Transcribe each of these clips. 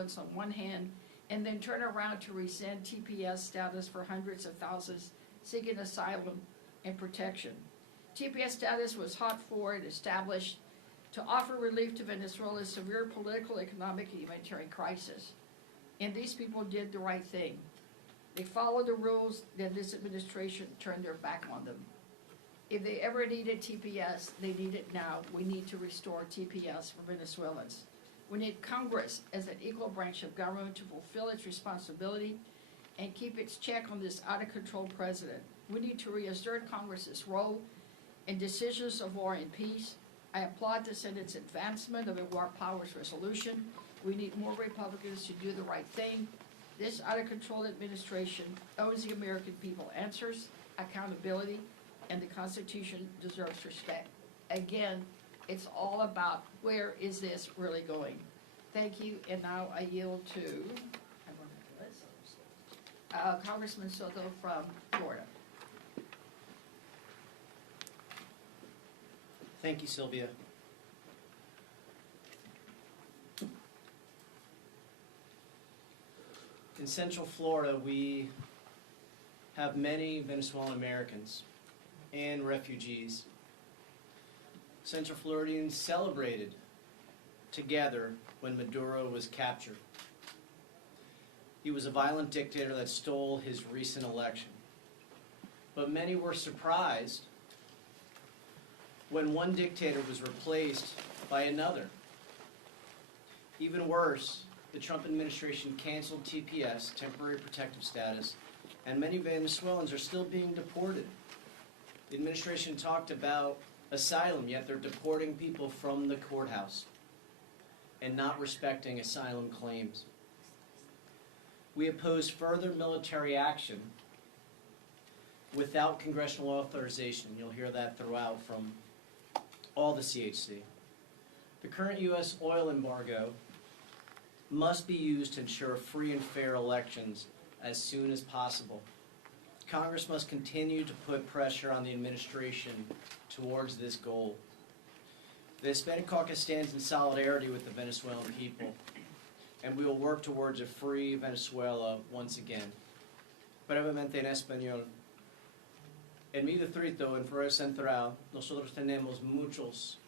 Venezuelans on one hand, and then turn around to rescind TPS status for hundreds of thousands seeking asylum and protection. TPS status was fought for and established to offer relief to Venezuela's severe political, economic, and humanitarian crisis. And these people did the right thing. They followed the rules, then this administration turned their back on them. If they ever needed TPS, they need it now. We need to restore TPS for Venezuelans. We need Congress as an equal branch of government to fulfill its responsibility and keep its check on this out-of-control president. We need to reassert Congress's role in decisions of war and peace. I applaud the Senate's advancement of a war powers resolution. We need more Republicans to do the right thing. This out-of-control administration owes the American people answers, accountability, and the Constitution deserves respect. Again, it's all about where is this really going. Thank you, and now I yield to Congressman Soto from Florida. Thank you, Sylvia. In Central Florida, we have many Venezuelan Americans and refugees. Central Floridians celebrated together when Maduro was captured. He was a violent dictator that stole his recent election. But many were surprised when one dictator was replaced by another. Even worse, the Trump administration canceled TPS, temporary protective status, and many Venezuelans are still being deported. The administration talked about asylum, yet they're deporting people from the courthouse and not respecting asylum claims. We oppose further military action without congressional authorization. You'll hear that throughout from all the CHC. The current U.S. oil embargo must be used to ensure free and fair elections as soon as possible. Congress must continue to put pressure on the administration towards this goal. The Hispanic Caucus stands in solidarity with the Venezuelan people, and we will work towards a free Venezuela once again. Brevemente en español. En mi distrito, en Florida Central, nosotros tenemos muchos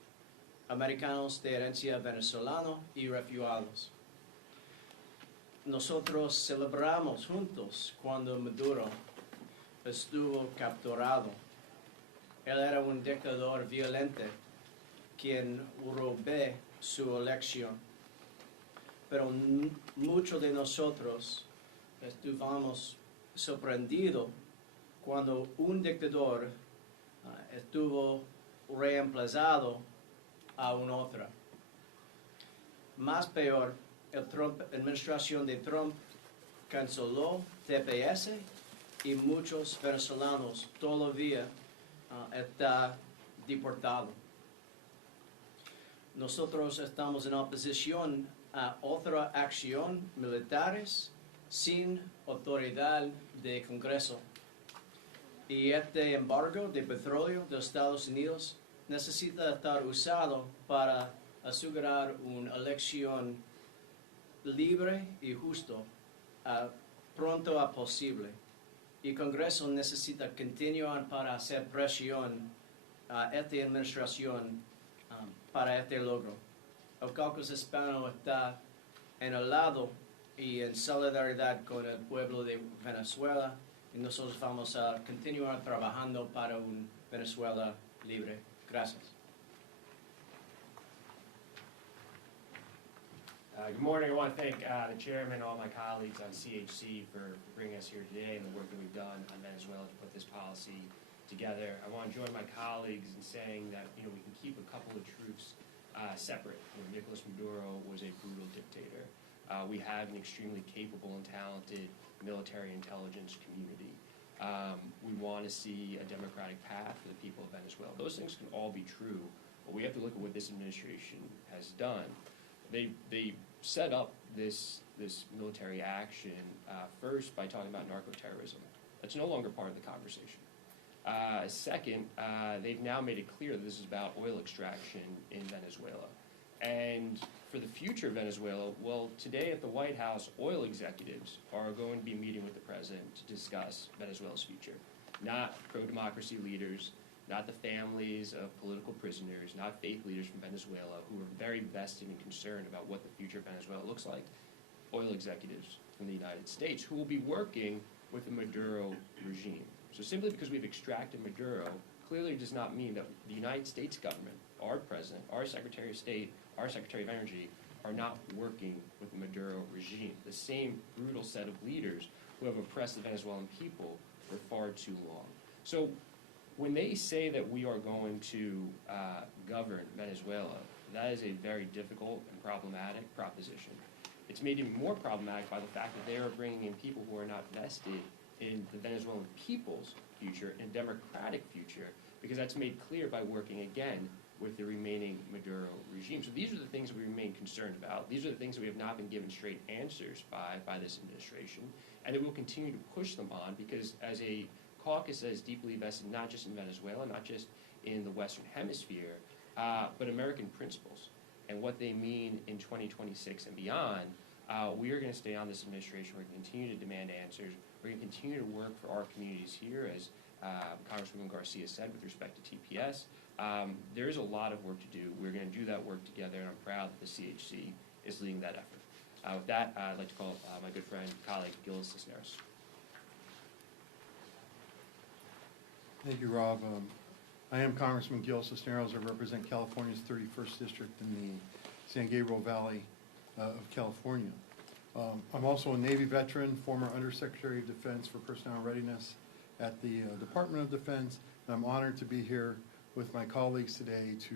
americanos de herencia venezolana y refugiados. Nosotros celebramos juntos cuando Maduro estuvo capturado. Él era un dictador violento quien robó su elección. Pero muchos de nosotros estuvimos sorprendidos cuando un dictador estuvo reemplazado a un otro. Más peor, la administración de Trump canceló TPS y muchos venezolanos todavía están deportados. Nosotros estamos en oposición a otra acción militares sin autoridad de Congreso. Y este embargo de petróleo de Estados Unidos necesita estar usado para asegurar una elección libre y justo pronto a posible. Y el Congreso necesita continuar para hacer presión a esta administración para este logro. El caucus hispano está en el lado y en solidaridad con el pueblo de Venezuela, y nosotros vamos a continuar trabajando para un Venezuela libre. Gracias. Good morning. I want to thank the chairman and all my colleagues on CHC for bringing us here today and the work that we've done on Venezuela to put this policy together. I want to join my colleagues in saying that we can keep a couple of truths separate. Nicolas Maduro was a brutal dictator. We have an extremely capable and talented military intelligence community. We want to see a democratic path for the people of Venezuela. Those things can all be true, but we have to look at what this administration has done. They set up this military action first by talking about narco-terrorism. That's no longer part of the conversation. Second, they've now made it clear that this is about oil extraction in Venezuela. And for the future of Venezuela, well, today at the White House, oil executives are going to be meeting with the president to discuss Venezuela's future. Not pro-democracy leaders, not the families of political prisoners, not faith leaders from Venezuela who are very vested and concerned about what the future of Venezuela looks like. Oil executives from the United States who will be working with the Maduro regime. So simply because we've extracted Maduro clearly does not mean that the United States government, our president, our Secretary of State, our Secretary of Energy are not working with the Maduro regime, the same brutal set of leaders who have oppressed the Venezuelan people for far too long. So when they say that we are going to govern Venezuela, that is a very difficult and problematic proposition. It's made even more problematic by the fact that they are bringing in people who are not vested in the Venezuelan people's future and democratic future, because that's made clear by working again with the remaining Maduro regime. So these are the things that we remain concerned about. These are the things that we have not been given straight answers by this administration, and that we'll continue to push them on, because as a caucus that is deeply vested not just in Venezuela, not just in the Western Hemisphere, but American principles and what they mean in 2026 and beyond, we are going to stay on this administration. We're going to continue to demand answers. We're going to continue to work for our communities here, as Congresswoman Garcia said, with respect to TPS. There is a lot of work to do. We're going to do that work together, and I'm proud that the CHC is leading that effort. With that, I'd like to call my good friend, colleague, Gilles Cisneros. Thank you, Rob. I am Congressman Gil Cisneros. I represent California's 31st District in the San Gabriel Valley of California. I'm also a Navy veteran, former Undersecretary of Defense for Personnel Readiness at the Department of Defense. And I'm honored to be here with my colleagues today to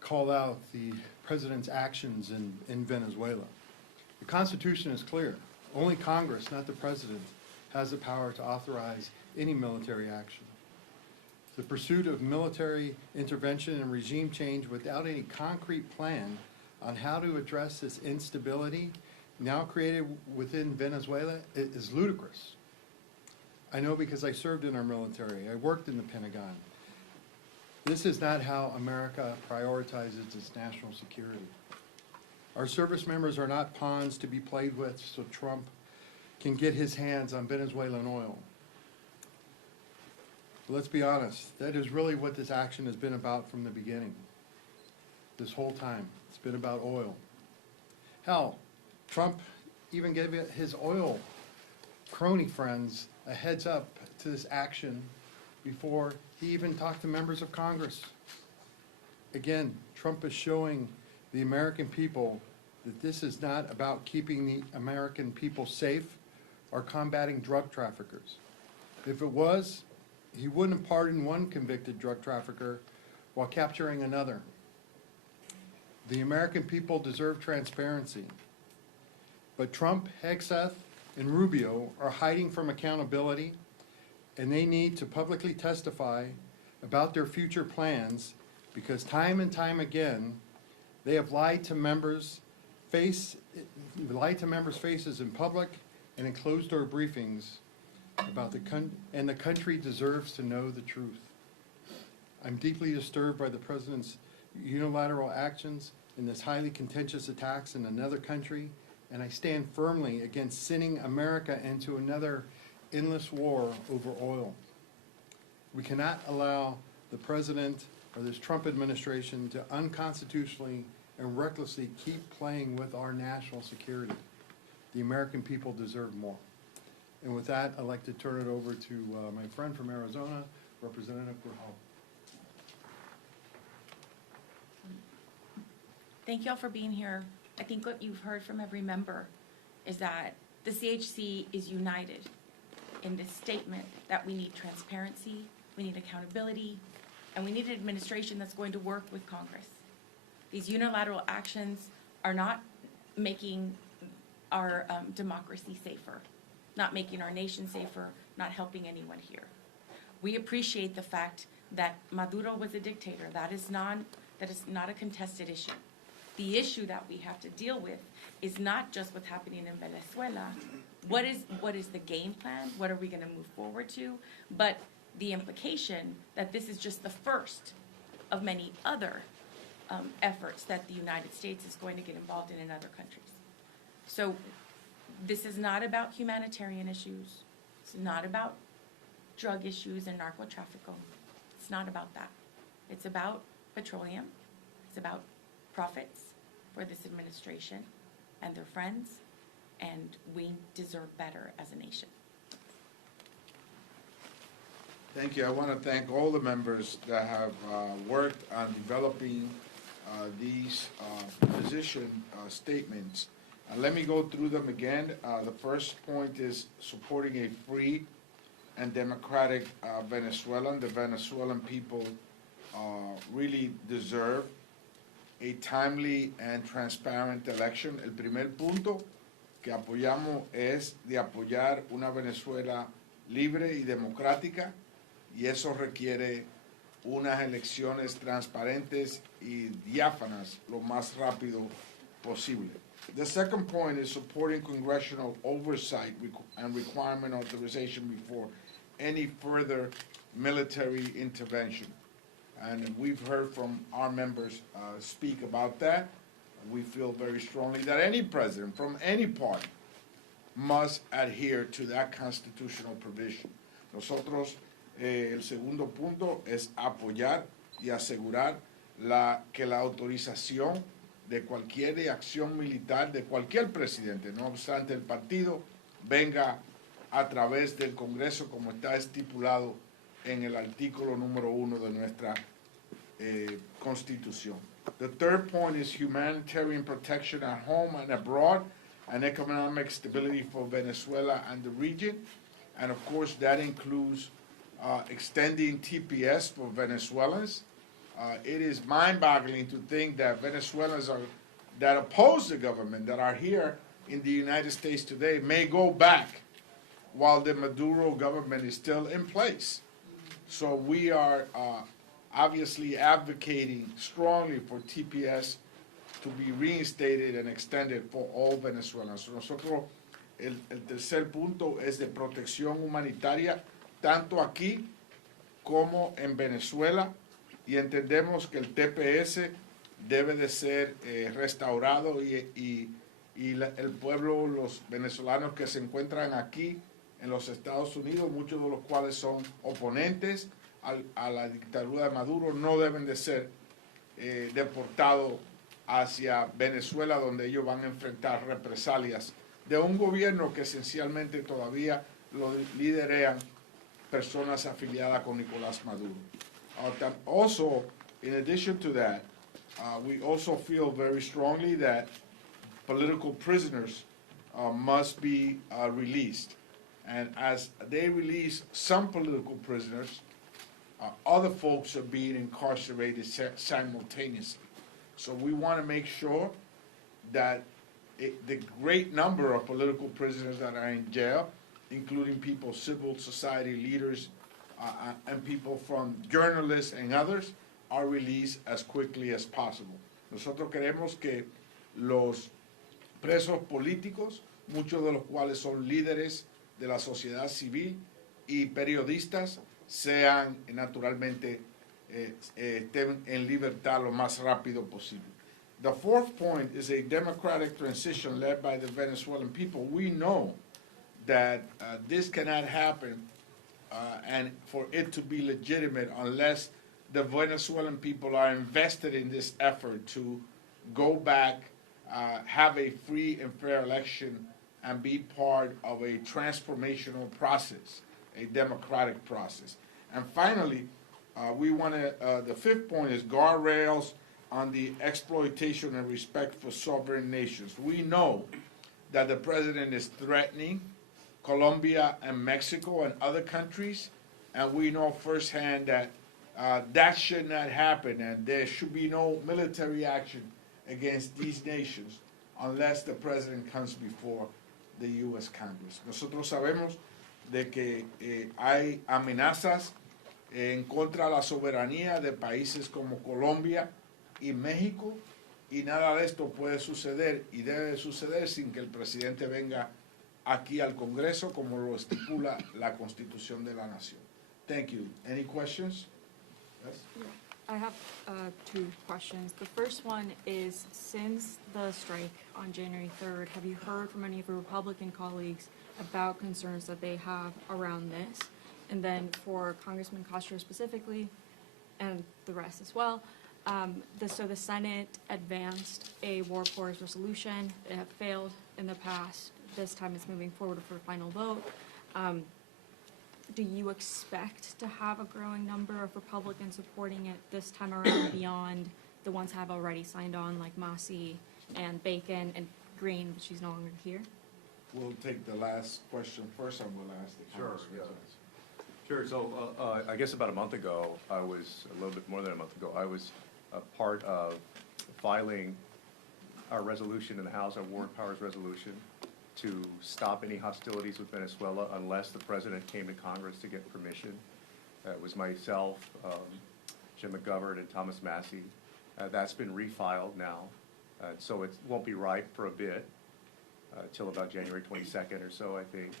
call out the President's actions in Venezuela. The Constitution is clear. Only Congress, not the President, has the power to authorize any military action. The pursuit of military intervention and regime change without any concrete plan on how to address this instability now created within Venezuela is ludicrous. I know because I served in our military. I worked in the Pentagon. This is not how America prioritizes its national security. Our service members are not pawns to be played with so Trump can get his hands on Venezuelan oil. Let's be honest, that is really what this action has been about from the beginning. This whole time, it's been about oil. Hell, Trump even gave his oil crony friends a heads up to this action before he even talked to members of Congress. Again, Trump is showing the American people that this is not about keeping the American people safe or combating drug traffickers. If it was, he wouldn't pardon one convicted drug trafficker while capturing another. The American people deserve transparency. But Trump, Hegseth, and Rubio are hiding from accountability, and they need to publicly testify about their future plans, because time and time again, they have lied to members' faces in public and in closed-door briefings about and the country deserves to know the truth. I'm deeply disturbed by the President's unilateral actions in this highly contentious attacks in another country, and I stand firmly against sending America into another endless war over oil. We cannot allow the President or this Trump administration to unconstitutionally and recklessly keep playing with our national security. The American people deserve more. And with that, I'd like to turn it over to my friend from Arizona, Representative Grajal. Thank you all for being here. I think what you've heard from every member is that the CHC is united in this statement that we need transparency, we need accountability, and we need an administration that's going to work with Congress. These unilateral actions are not making our democracy safer, not making our nation safer, not helping anyone here. We appreciate the fact that Maduro was a dictator. That is not a contested issue. The issue that we have to deal with is not just what's happening in Venezuela. What is the game plan? What are we going to move forward to? But the implication that this is just the first of many other efforts that the United States is going to get involved in other countries. So this is not about humanitarian issues. It's not about drug issues and narco-trafficking. It's not about that. It's about petroleum. It's about profits for this administration and their friends, and we deserve better as a nation. Thank you. I want to thank all the members that have worked on developing these position statements. Let me go through them again. The first point is supporting a free and democratic Venezuela. The Venezuelan people really deserve a timely and transparent election. El primer punto que apoyamos es de apoyar una Venezuela libre y democrática, y eso requiere unas elecciones transparentes y diáfanas lo más rápido posible. The second point is supporting congressional oversight and requirement authorization before any further military intervention. And we've heard from our members speak about that. We feel very strongly that any president from any party must adhere to that constitutional provision. Nosotros, el segundo punto es apoyar y asegurar que la autorización de cualquier acción militar de cualquier presidente, no obstante el partido, venga a través del Congreso como está estipulado en el artículo número 1 de nuestra Constitución. The third point is humanitarian protection at home and abroad and economic stability for Venezuela and the region. And of course, that includes extending TPS for Venezuelans. It is mind-boggling to think that Venezuelans that oppose the government, that are here in the United States today, may go back while the Maduro government is still in place. So we are obviously advocating strongly for TPS to be reinstated and extended for all Venezuelans. Nosotros, el tercer punto es de protección humanitaria, tanto aquí como en Venezuela, y entendemos que el TPS debe de ser restaurado y el pueblo, los venezolanos que se encuentran aquí en los Estados Unidos, muchos de los cuales son oponentes a la dictadura de Maduro, no deben de ser deportados hacia Venezuela, donde ellos van a enfrentar represalias de un gobierno que esencialmente todavía lo liderean personas afiliadas con Nicolás Maduro. Also, in addition to that, we also feel very strongly that political prisoners must be released. And as they release some political prisoners, other folks are being incarcerated simultaneously. So we want to make sure that the great number of political prisoners that are in jail, including people, civil society leaders, and people from journalists and others, are released as quickly as possible. Nosotros queremos que los presos políticos, muchos de los cuales son líderes de la sociedad civil y periodistas, sean naturalmente estén en libertad lo más rápido posible. The fourth point is a democratic transition led by the Venezuelan people. We know that this cannot happen and for it to be legitimate unless the Venezuelan people are invested in this effort to go back, have a free and fair election, and be part of a transformational process, a democratic process. And finally, we want to, the fifth point is guardrails on the exploitation and respect for sovereign nations. We know that the president is threatening Colombia and Mexico and other countries, and we know firsthand that that should not happen, and there should be no military action against these nations unless the president comes before the U.S. Congress. Nosotros sabemos de que hay amenazas en contra de la soberanía de países como Colombia y México, y nada de esto puede suceder y debe suceder sin que el presidente venga aquí al Congreso como lo estipula la Constitución de la Nación. Thank you. Any questions? Yes? I have two questions. The first one is, since the strike on January 3rd, have you heard from any of your Republican colleagues about concerns that they have around this? And then for Congressman Castro specifically, and the rest as well, so the Senate advanced a war powers resolution. It had failed in the past. This time it's moving forward for a final vote. Do you expect to have a growing number of Republicans supporting it this time around beyond the ones who have already signed on, like Massey and Bacon and Green, but she's no longer here? We'll take the last question first, and we'll ask the Sure, Congressman. yeah. Sure, so I guess about a month ago, a little bit more than a month ago, I was a part of filing our resolution in the House, our War Powers resolution, to stop any hostilities with Venezuela unless the president came to Congress to get permission. It was myself, Jim McGovern, and Thomas Massey. That's been refiled now, so it won't be ripe for a bit, till about January 22nd or so, I think.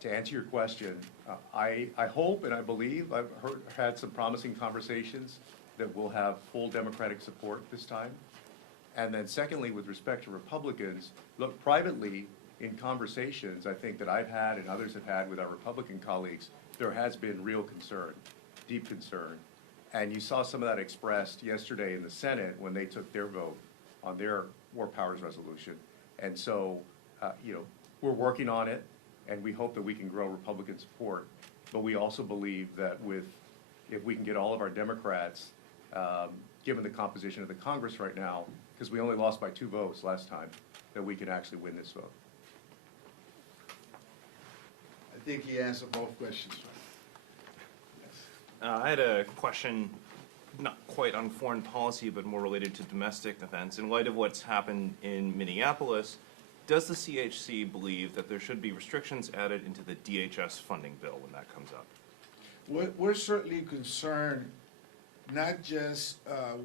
To answer your question, I hope and I believe I've had some promising conversations that will have full Democratic support this time. And then secondly, with respect to Republicans, look, privately in conversations I think that I've had and others have had with our Republican colleagues, there has been real concern, deep concern. And you saw some of that expressed yesterday in the Senate when they took their vote on their War Powers resolution. And so, we're working on it, and we hope that we can grow Republican support. But we also believe that if we can get all of our Democrats, given the composition of the Congress right now, because we only lost by 2 votes last time, that we can actually win this vote. I think he answered both questions, right? I had a question, not quite on foreign policy, but more related to domestic events. In light of what's happened in Minneapolis, does the CHC believe that there should be restrictions added into the DHS funding bill when that comes up? We're certainly concerned not just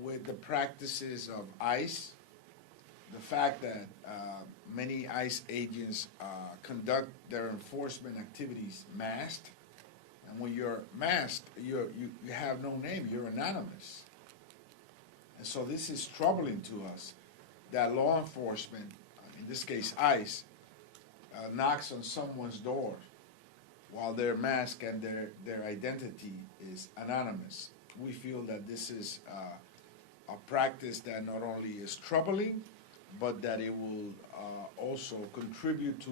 with the practices of ICE, the fact that many ICE agents conduct their enforcement activities masked. And when you're masked, you have no name, you're anonymous. And so this is troubling to us, that law enforcement, in this case ICE, knocks on someone's door while they're masked and their identity is anonymous. We feel that this is a practice that not only is troubling, but that it will also contribute to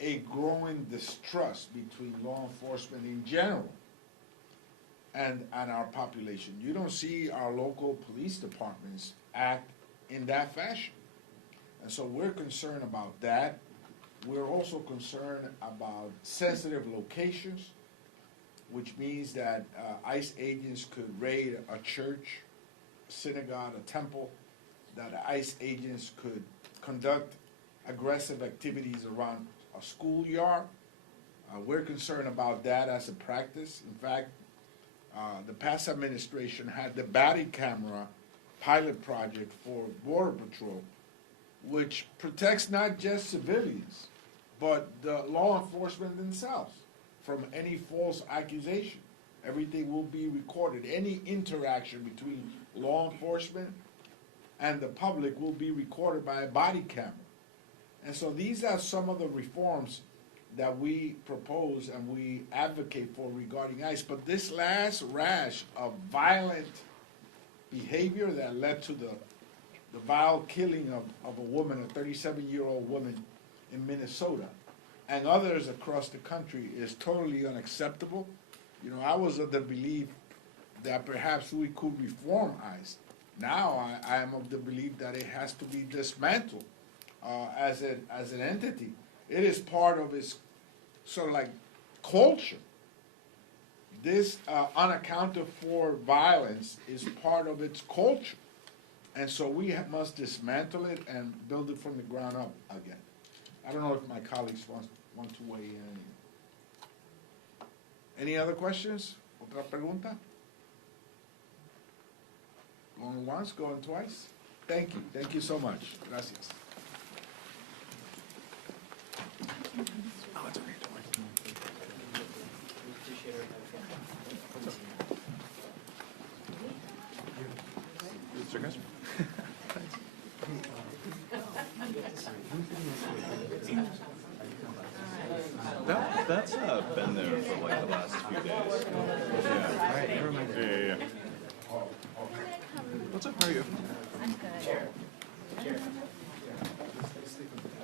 a growing distrust between law enforcement in general and our population. You don't see our local police departments act in that fashion. And so we're concerned about that. We're also concerned about sensitive locations, which means that ICE agents could raid a church, synagogue, a temple, that ICE agents could conduct aggressive activities around a schoolyard. We're concerned about that as a practice. In fact, the past administration had the body camera pilot project for Border Patrol, which protects not just civilians, but the law enforcement themselves from any false accusation. Everything will be recorded. Any interaction between law enforcement and the public will be recorded by a body camera. And so these are some of the reforms that we propose and we advocate for regarding ICE. But this last rash of violent behavior that led to the vile killing of a woman, a 37-year-old woman in Minnesota, and others across the country is totally unacceptable. I was of the belief that perhaps we could reform ICE. Now I am of the belief that it has to be dismantled as an entity. It is part of its sort of like culture. This unaccounted for violence is part of its culture. And so we must dismantle it and build it from the ground up again. I don't know if my colleagues want to weigh in. Any other questions? Otra pregunta? Going once, going twice? Thank you. Thank you so much. Gracias. That's been there for like the last few days. Yeah. What's up? How are you?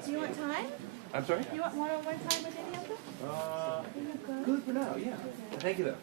Do you want time? I'm sorry? You want one-on-one time with any of them? Good for now, yeah. Thank you though.